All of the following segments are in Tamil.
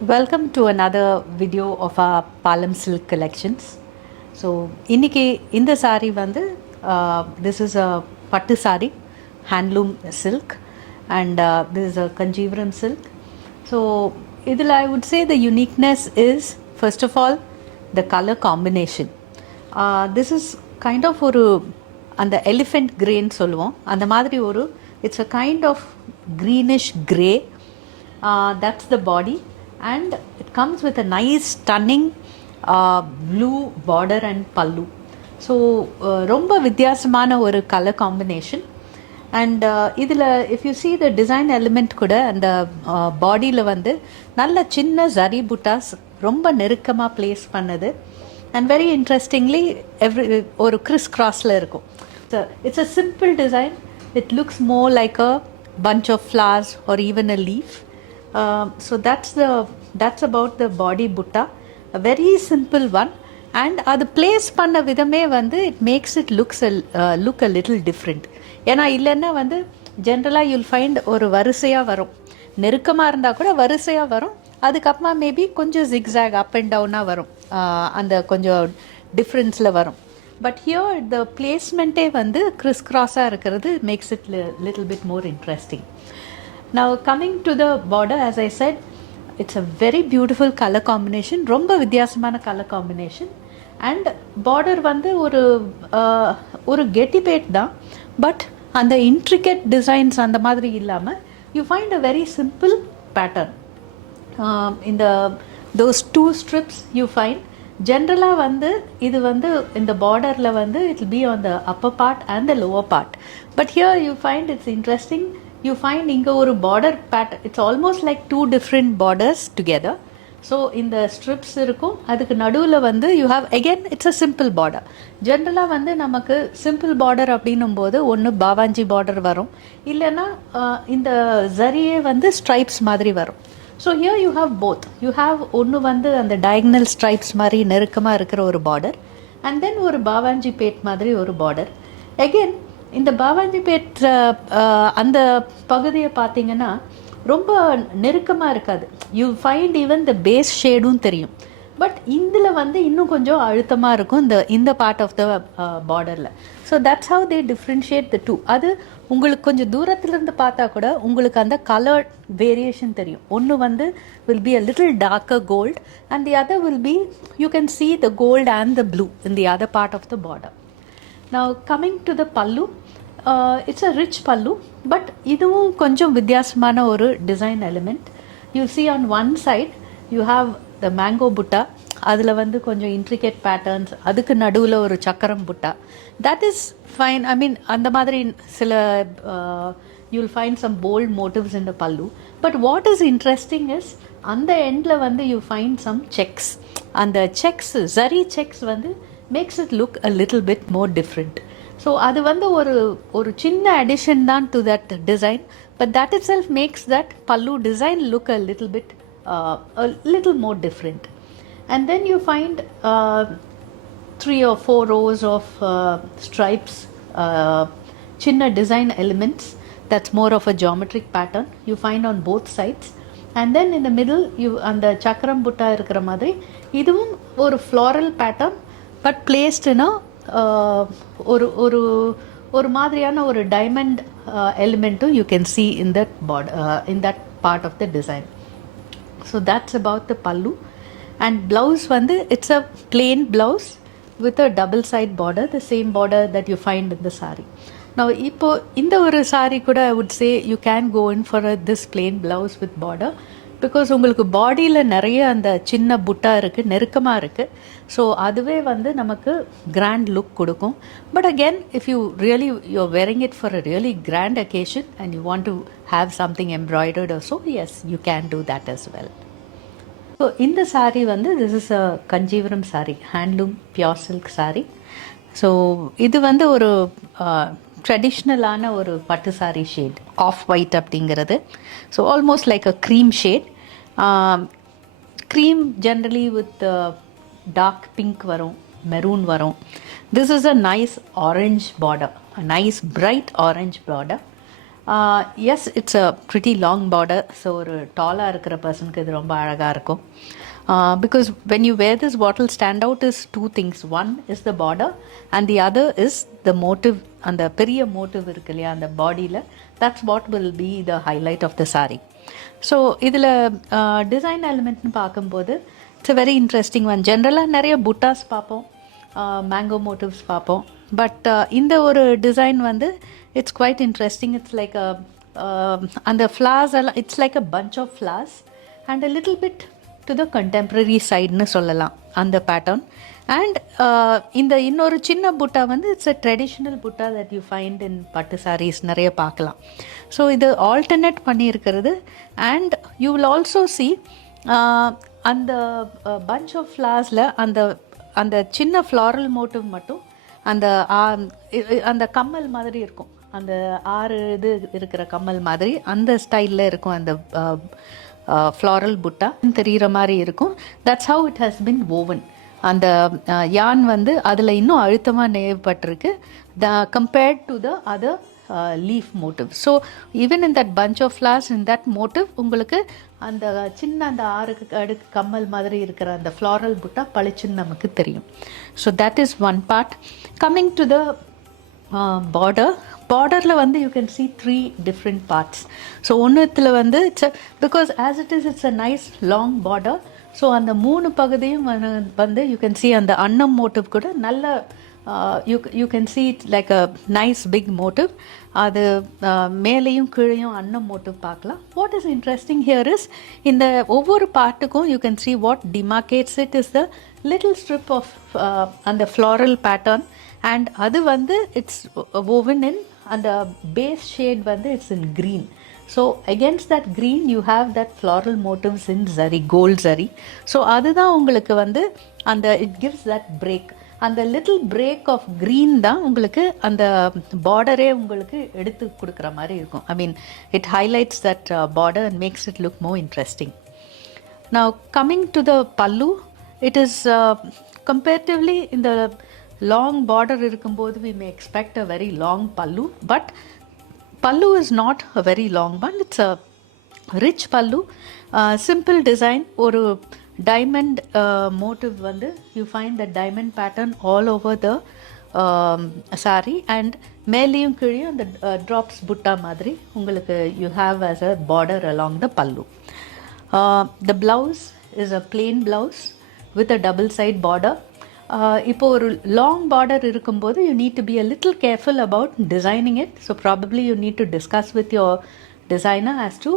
Welcome to another video of our Palam Silk collections. So, in the sari this is a Pattu sari, handloom silk, and this is a Kanjivaram silk. So, I would say the uniqueness is first of all the color combination. This is kind of and the elephant grain solluvom and the madri it's a kind of greenish grey. That's the body, and it comes with a nice stunning blue border and pallu. So ரொம்ப வித்தியாசமான ஒரு color combination. And if you see the design element கூட அந்த பாடியில் நல்ல சின்ன zari buttas ரொம்ப நெருக்கமாக place பண்ணது. And very interestingly ஒரு criss crossல இருக்கும். So it's a simple design. It looks more like a bunch of flowers or even a leaf. So that's about the body bhutta, a very simple one, and அது place பண்ண விதமே it makes it look a little different. ஏன்னா இல்லைன்னா ஜென்ரலாக you'll find ஒரு வரிசையாக வரும், நெருக்கமாக இருந்தால் கூட வரிசையாக வரும், அதுக்கப்புறமா மேபி கொஞ்சம் zigzag up and டவுனாக வரும், அந்த கொஞ்சம் டிஃப்ரென்ஸில் வரும். பட் ஹியர் த பிளேஸ்மெண்ட்டே கிறிஸ் கிராஸாக இருக்கிறது makes it little bit more interesting. Now coming to the border, as I said, it's a very beautiful color combination, ரொம்ப வித்தியாசமான color combination. And border ஒரு கெட்டிபேட் தான், பட் அந்த intricate designs அந்த மாதிரி இல்லாமல் you find a very simple pattern. In those two strips you find ஜென்ரலாக இது இந்த பார்டரில் it will be on the upper part and the lower part. But here you find it's interesting. You find inga oru border pattern. It's almost like two different borders together. So in the strips irukum, adukku naduvula you have again it's a simple border. Generally namakku simple border அப்படினும்போது ஒன்னு பாவாஞ்சி border வரும், இல்லனா இந்த zariye stripes மாதிரி வரும். So here you have both. You have ஒன்னு அந்த diagonal stripes மாதிரி நெருக்கமா இருக்கிற ஒரு border, and then ஒரு பாவாஞ்சி பேட் மாதிரி ஒரு border. Again இந்த பாவாஞ்சிபேட் அந்த பகுதியை பார்த்தீங்கன்னா ரொம்ப நெருக்கமாக இருக்காது. You find even the base ஷேடும் தெரியும். பட் இதில் இன்னும் கொஞ்சம் அழுத்தமாக இருக்கும் இந்த பார்ட் ஆஃப் த பார்டரில். So that's how they differentiate the two. அது உங்களுக்கு கொஞ்சம் தூரத்துலேருந்து பார்த்தா கூட உங்களுக்கு அந்த கலர் வேரியேஷன் தெரியும். ஒன்று will be a little darker gold, and the other will be you can see the gold and the blue in the other part of the border. Now coming to the pallu, it's a rich pallu, but இதுவும் கொஞ்சம் வித்தியாசமான ஒரு design element. You see on one side you have the mango butta, அதில் கொஞ்சம் intricate patterns, அதுக்கு நடுவில் ஒரு சக்கரம் butta. That is fine. I mean அந்த மாதிரி சில you'll find some bold motives in the pallu. But what is interesting is அந்த எண்டில் you find some checks. அந்த checks, zari checks makes it look a little bit more different. So அது ஒரு சின்ன addition தான் to that design, but that itself makes that pallu design look a little more different. And then you find 3 or 4 rows of stripes, chinna design elements. That's more of a geometric pattern you find on both sides. And then in the middle you and the chakram butta இருக்கிற மாதிரி இதுவும் ஒரு floral pattern, but placed in a ஒரு மாதிரியான ஒரு diamond element you can see in that border, in that part of the design. So that's about the pallu. And blouse it's a plain blouse with a double side border, the same border that you find in the sari. Now இப்போ இந்த ஒரு sari கூட I would say you can go in for this plain blouse with border, because உங்களுக்கு பாடியில் நிறைய அந்த சின்ன புட்டா இருக்குது, நெருக்கமாக இருக்குது. ஸோ அதுவே நமக்கு கிராண்ட் லுக் கொடுக்கும். But again if you really you're wearing it for a really grand occasion and you want to have something embroidered or so, yes you can do that as well. So இந்த sari this is a Kanjivaram sari, handloom pure silk sari. So இது ஒரு ட்ரெடிஷ்னலான ஒரு பட்டு சாரீ ஷேட், ஆஃப் ஒயிட் அப்படிங்கிறது. So almost like a cream shade. Cream generally with dark pink வரும், மெரூன் வரும். This is a nice orange border, a nice bright orange border. Yes it's a pretty long border. So ஒரு டாலாக இருக்கிற பர்சனுக்கு இது ரொம்ப அழகாக இருக்கும். Because when you wear this, what will stand out is two things. One is the border and the other is the motive. And the பெரிய motive இருக்கு இல்லையா அந்த பாடியில், that's what will be the highlight of the saree. So இதில் டிசைன் எலிமெண்ட்னு பார்க்கும்போது it's a very interesting one. ஜென்ரலாக நிறைய புட்டாஸ் பார்ப்போம், மேங்கோ மோட்டிவ்ஸ் பார்ப்போம். பட் இந்த ஒரு டிசைன் வந்து it's quite interesting. It's like அந்த ஃப்ளார்ஸ் எல்லாம் it's like a bunch of flowers and a little bit to the contemporary சைடுன்னு சொல்லலாம் அந்த பேட்டர்ன். அண்ட் இந்த இன்னொரு சின்ன புட்டா வந்து it's a traditional butta that you find in பட்டு சாரீஸ் நிறைய பார்க்கலாம். ஸோ இது ஆல்டர்னேட் பண்ணியிருக்கிறது. And you will also see அந்த பஞ்ச் ஆஃப் ஃப்ளார்ஸில் அந்த அந்த சின்ன ஃப்ளாரல் மோட்டிவ் மட்டும் அந்த அந்த கம்மல் மாதிரி இருக்கும், அந்த 6 இது இருக்கிற கம்மல் மாதிரி அந்த ஸ்டைலில் இருக்கும். அந்த ஃப்ளாரல் புட்டா தெரிகிற மாதிரி இருக்கும். That's how it has been woven. அந்த யான் வந்து அதில் இன்னும் அழுத்தமாக நெய்யப்பட்டிருக்கு compared to the other leaf motif. So even in that bunch of flowers in that motif உங்களுக்கு அந்த சின்ன அந்த 6 அடுக்கு கம்மல் மாதிரி இருக்கிற அந்த ஃப்ளாரல் புட்டா பளிச்சுன்னு நமக்கு தெரியும். So that is one part. Coming to the பார்டரில் வந்து you can see 3 different parts. So ஒன்றுத்தில் வந்து it's because as it is it's a nice long border. So அந்த 3 பகுதியும் வந்து யூ கேன் சி அந்த அன்னம் மோட்டிவ் கூட நல்ல you can see it like a nice big motif. அது மேலேயும் கீழேயும் அன்னம் மோட்டிவ் பார்க்கலாம். What is interesting here is இந்த ஒவ்வொரு பார்ட்டுக்கும் you can see what demarcates it is the little strip of அந்த ஃப்ளாரல் பேட்டர்ன். அண்ட் அது வந்து இட்ஸ் woven in அந்த பேஸ் ஷேட் வந்து it's in green. So against that green you have that floral motives in zari, gold zari. So அதுதான் உங்களுக்கு வந்து அந்த it gives that break. அந்த லிட்டில் பிரேக் ஆஃப் green தான் உங்களுக்கு அந்த பார்டரே உங்களுக்கு எடுத்து கொடுக்குற மாதிரி இருக்கும். I mean it highlights that border and makes it look more interesting. Now coming to the pallu, it is comparatively in the long border இருக்கும்போது we may expect a very long pallu, but pallu is not a very long one. It's a rich pallu, simple design. ஒரு diamond motive வந்து you find the diamond pattern all over the saree and மேலேயும் கீழேயும் அந்த drops butta மாதிரி உங்களுக்கு you have as a border along the pallu. The blouse is a plain blouse with a double side border. இப்போ ஒரு லாங் பார்டர் இருக்கும்போது you need to be a little careful about designing it. So probably you need to discuss with your designer as to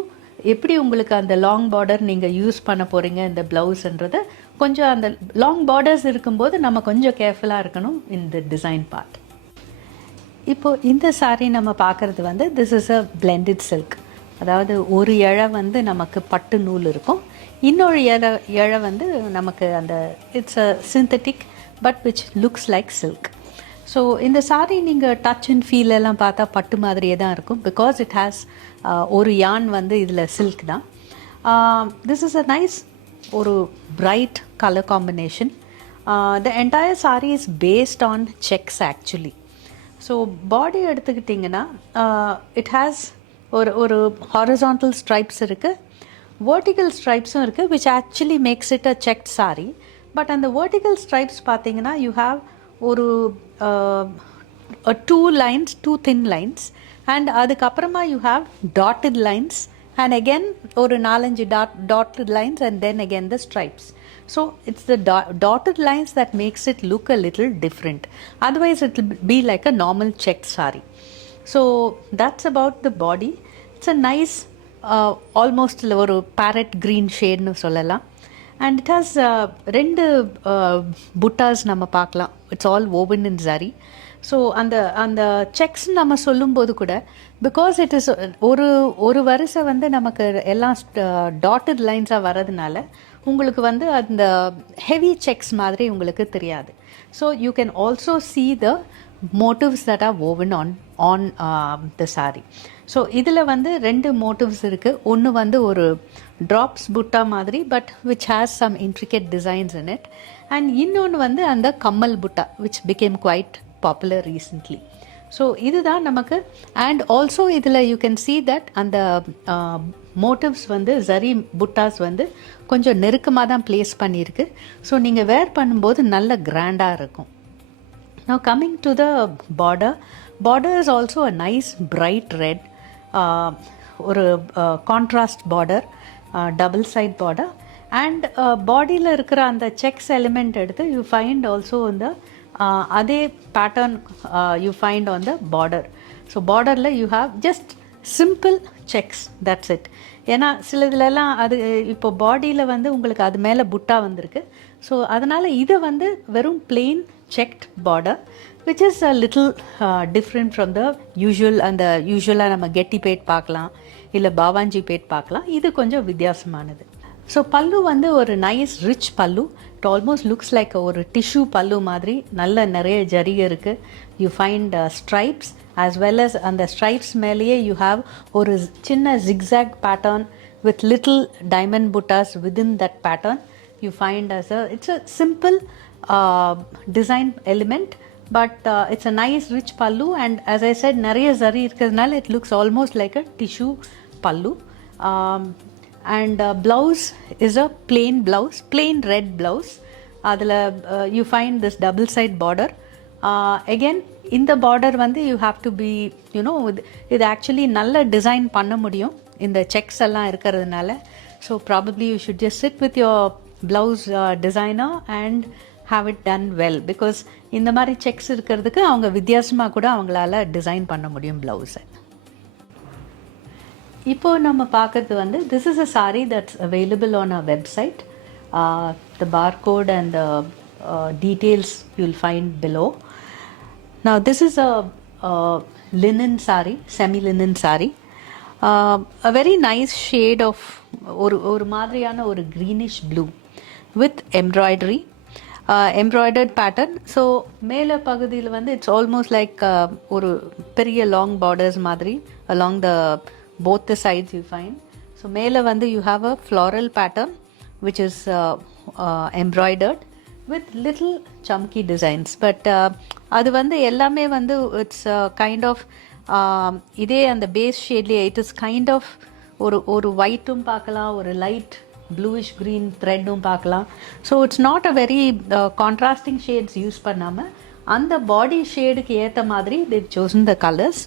எப்படி உங்களுக்கு அந்த லாங் பார்டர் நீங்கள் யூஸ் பண்ண போகிறீங்க இந்த ப்ளவுஸ்ன்றதை. கொஞ்சம் அந்த லாங் பார்டர்ஸ் இருக்கும்போது நம்ம கொஞ்சம் கேர்ஃபுல்லாக இருக்கணும் இந்த டிசைன் பார்ட். இப்போது இந்த சாரீ நம்ம பார்க்குறது வந்து this is a blended silk. அதாவது ஒரு இழை வந்து நமக்கு பட்டு நூல் இருக்கும், இன்னொரு இழை வந்து நமக்கு அந்த it's a synthetic but which looks like silk. So இந்த சாரீ நீங்கள் டச் அண்ட் ஃபீல் எல்லாம் பார்த்தா பட்டு மாதிரியே தான் இருக்கும் பிகாஸ் இட் ஹேஸ் ஒரு யான் வந்து இதில் சில்க் தான். திஸ் இஸ் அ நைஸ் ஒரு bright colour combination. The entire sari is based on checks actually. So body எடுத்துக்கிட்டிங்கன்னா இட் ஹேஸ் ஒரு ஹாரிசான்டல் ஸ்ட்ரைப்ஸ் இருக்குது, வெர்டிக்கல் ஸ்ட்ரைப்ஸும் இருக்குது which actually makes it a checked saree. But அந்த வெர்டிக்கல் ஸ்ட்ரைப்ஸ் பார்த்தீங்கன்னா யூ ஹாவ் ஒரு 2 lines, 2 thin lines and அதுக்கப்புறமா you have dotted lines and again ஒரு 4-5 dotted lines and then again the stripes. So it's the dotted lines that makes it look a little different. Otherwise it will be like a normal checked saree. So that's about the body. It's a nice almost ஒரு parrot green ஷேட்னு சொல்லலாம். அண்ட் இட் ஹாஸ் 2 புட்டாஸ் நம்ம பார்க்கலாம். It's all woven in zari. So அந்த அந்த செக்ஸ் நம்ம சொல்லும்போது கூட பிகாஸ் இட் இஸ் ஒரு வரிசை வந்து நமக்கு எல்லாம் டாட்டட் லைன்ஸாக வர்றதுனால உங்களுக்கு வந்து அந்த ஹெவி செக்ஸ் மாதிரி உங்களுக்கு தெரியாது. So you can also see the motives that are woven on the saree. So இதில் வந்து 2 motives இருக்குது. ஒன்று வந்து ஒரு ட்ராப்ஸ் புட்டா மாதிரி but which has some intricate designs in it. And இன்னொன்று வந்து அந்த கம்மல் புட்டா which became quite popular recently. So இதுதான் நமக்கு. அண்ட் ஆல்சோ இதில் யூ கேன் see that அந்த மோட்டிவ்ஸ் வந்து ஜரி புட்டாஸ் வந்து கொஞ்சம் நெருக்கமாக தான் ப்ளேஸ் பண்ணியிருக்கு. ஸோ நீங்கள் வேர் பண்ணும்போது நல்ல கிராண்டாக இருக்கும். Now coming to the border is also a nice bright red, ஒரு contrast border, double side border. And பாடியில் இருக்கிற அந்த செக்ஸ் எலிமெண்ட் எடுத்து யூ ஃபைண்ட் ஆல்சோ இந்த அதே pattern you find on the border. So பார்டரில் you have just simple checks, that's it. ஏன்னா சில இதுலலாம் அது இப்போ பாடியில் வந்து உங்களுக்கு அது மேலே புட்டா வந்திருக்கு. ஸோ அதனால் இதை வந்து வெறும் plain checked border, which is a little different from the usual. அந்த யூஸ்வலாக நம்ம கெட்டி பேட் பார்க்கலாம், இல்லை பாவாஞ்சி பேட் பார்க்கலாம். இது கொஞ்சம் வித்தியாசமானது. ஸோ பல்லு வந்து ஒரு நைஸ் ரிச் பல்லு. இட் ஆல்மோஸ்ட் லுக்ஸ் லைக் ஒரு டிஷ்யூ பல்லு மாதிரி. நல்ல நிறைய ஜரிகை இருக்குது. You find stripes as well as அந்த ஸ்ட்ரைப்ஸ் மேலேயே யூ ஹாவ் ஒரு சின்ன zigzag pattern with little diamond buttas within that pattern. You find as it's a simple design element, but it's a nice rich pallu, and as I said nariya zari irukadnala it looks almost like a tissue pallu. And blouse is a plain blouse, plain red blouse. adula you find this double side border. Again in the border vandu you have to be, you know, இது actually நல்ல design பண்ண முடியும் இந்த checks எல்லாம் இருக்கிறதுனால. So probably you should just sit with your blouse designer and have it done well, because இந்த மாதிரி checks இருக்கிறதுக்கு அவங்க வித்தியாசமாக கூட அவங்களால டிசைன் பண்ண முடியும் ப்ளவுஸை. இப்போ நம்ம பார்க்கறது வந்து this is a saree that's available on our website. The barcode and the details you'll find below. Now this is a linen saree, semi linen saree. A very nice shade of ஒரு மாதிரியான ஒரு greenish blue with embroidery, embroidered pattern. So மேலே பகுதியில் வந்து it's almost like ஒரு பெரிய long borders மாதிரி along the both the sides you find. So மேலே வந்து you have a floral pattern which is embroidered with little chunky designs. But அது வந்து எல்லாமே வந்து it's kind of இதே அந்த base ஷேட்லேயே it is kind of ஒரு ஒயிட்டும் பார்க்கலாம், ஒரு லைட் ப்ளூயிஷ் க்ரீன் த்ரெட்டும் பார்க்கலாம். So it's not a very contrasting shades use பண்ணாமல் அந்த பாடி ஷேடுக்கு ஏற்ற மாதிரி they've chosen the colors.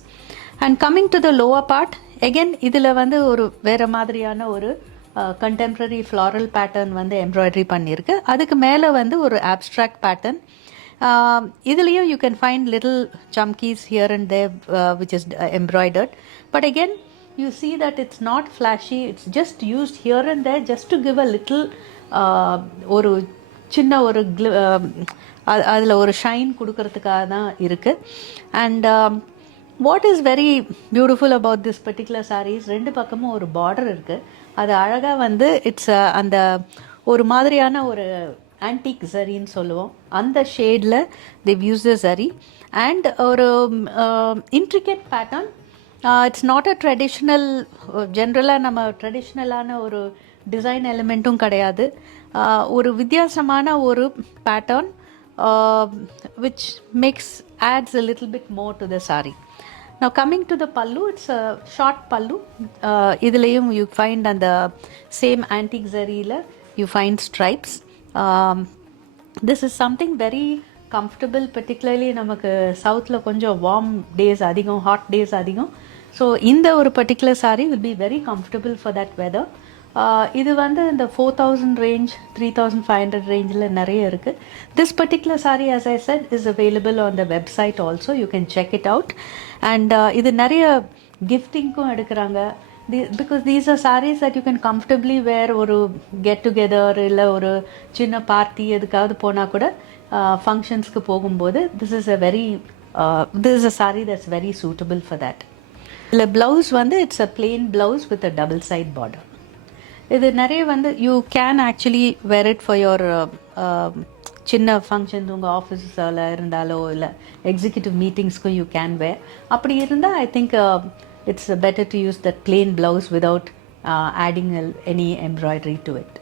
And coming to the lower part, again இதில் வந்து ஒரு வேறு மாதிரியான ஒரு கண்டெம்ப்ரரி ஃப்ளாரல் பேட்டர்ன் வந்து எம்ப்ராய்டரி பண்ணியிருக்கு. அதுக்கு மேலே வந்து ஒரு abstract pattern. இதுலேயும் you can find little chunkies here and there which is embroidered. But again you see that it's not flashy, it's just used here and there just to give a little ஒரு சின்ன ஒரு அதில் ஒரு ஷைன் கொடுக்கறதுக்காக தான் இருக்குது. And what is very beautiful about this particular saris, ரெண்டு பக்கமும் ஒரு பார்டர் இருக்குது. அது அழகாக வந்து இட்ஸ் அந்த ஒரு மாதிரியான ஒரு ஆன்டிக் ஜரின்னு சொல்லுவோம், அந்த ஷேடில் they've used the zari and ஒரு intricate pattern. It's not a traditional, ஜென்ரலாக நம்ம ட்ரெடிஷ்னலான ஒரு டிசைன் எலிமெண்ட்டும் கிடையாது. ஒரு வித்தியாசமான ஒரு pattern which adds a little bit more to the saree. Now coming to the pallu, it's a short pallu. இதுலேயும் you find அந்த same antique zariயில் you find stripes. This is something very comfortable, particularly நமக்கு சவுத்தில் கொஞ்சம் வார்ம் டேஸ் அதிகம், ஹாட் டேஸ் அதிகம். ஸோ இந்த ஒரு particular saree will be very comfortable for that weather. இது வந்து இந்த 4000 ரேஞ்ச் 3500 ரேஞ்சில் நிறைய இருக்குது. This particular saree as I said is available on the website also, you can check it out. And இது நிறைய கிஃப்டிங்க்கும் எடுக்கிறாங்க, because these are sarees that you can comfortably wear ஒரு get together இல்லை ஒரு சின்ன பார்ட்டி எதுக்காவது போனால் கூட ஃபங்க்ஷன்ஸ்க்கு போகும்போது this is a saree that's very suitable for that. இல்லை ப்ளவுஸ் வந்து it's a plain blouse with a double side border. இது நிறைய வந்து you can actually wear it for your சின்ன ஃபங்க்ஷன்ஸ் உங்கள் ஆஃபீஸில் இருந்தாலோ இல்லை எக்ஸிக்யூட்டிவ் மீட்டிங்ஸ்க்கும் யூ கேன் வேர். அப்படி இருந்தால் I think it's better to use that plain blouse without adding any embroidery to it.